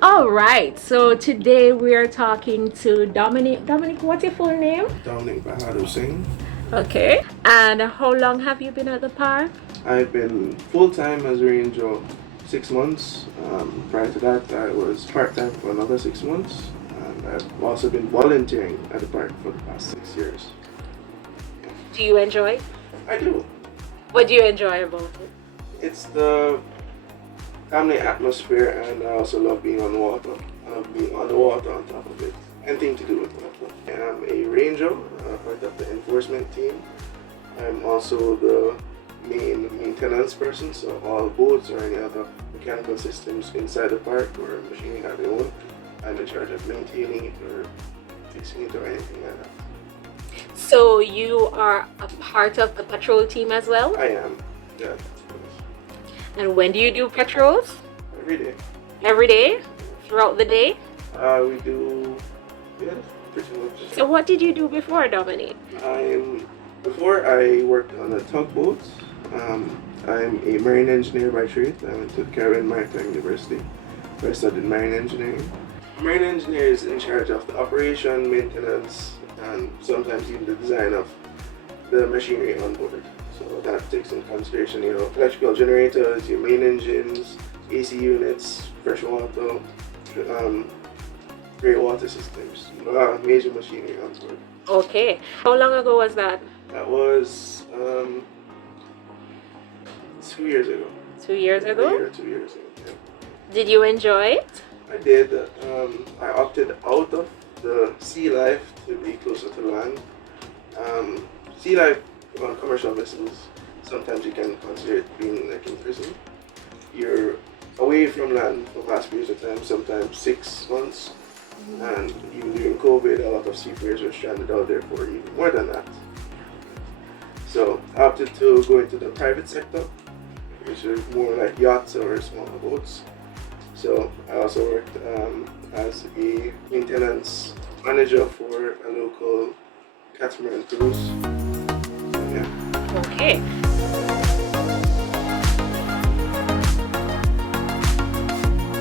All right, so today we are talking to Dominic. Dominic, what's your full name? Domonic Singh. Okay. And how long have you been at the park? I've been full-time as a ranger 6 months. Prior to that, I was part-time for another 6 months. And I've also been volunteering at the park for the past 6 years. Do you enjoy it? I do. What do you enjoy about it? It's the family atmosphere, and I also love being on the water. I love being on the water on top of it. Anything to do with water. I'm a ranger, part of the enforcement team. I'm also the main maintenance person, so all boats or any other mechanical systems inside the park or machinery that they own, I'm in charge of maintaining it or fixing it or anything like that. So you are a part of the patrol team as well? I am, yeah. And when do you do patrols? Every day. Every day? Throughout the day? We do, yeah, pretty much. So what did you do before, Dominic? Before I worked on a tugboat. I'm a marine engineer by trade. I went to Caribbean Maritime University where I studied marine engineering. Marine engineer is in charge of the operation, maintenance, and sometimes even the design of the machinery on board. So that takes in consideration, electrical generators, your main engines, AC units, fresh water, grey water systems, major machinery on board. Okay. How long ago was that? That was 2 years ago. 2 years ago? A year or 2 years ago. Yeah. Did you enjoy it? I did. I opted out of the sea life to be closer to land. Sea life on commercial vessels, sometimes you can consider it being like in prison. You're away from land for vast periods of time, sometimes 6 months. And even during COVID, a lot of seafarers were stranded out there for even more than that. So I opted to go into the private sector, which is more like yachts or smaller boats. So I also worked as a maintenance manager for a local catamaran cruise. Yeah. Okay.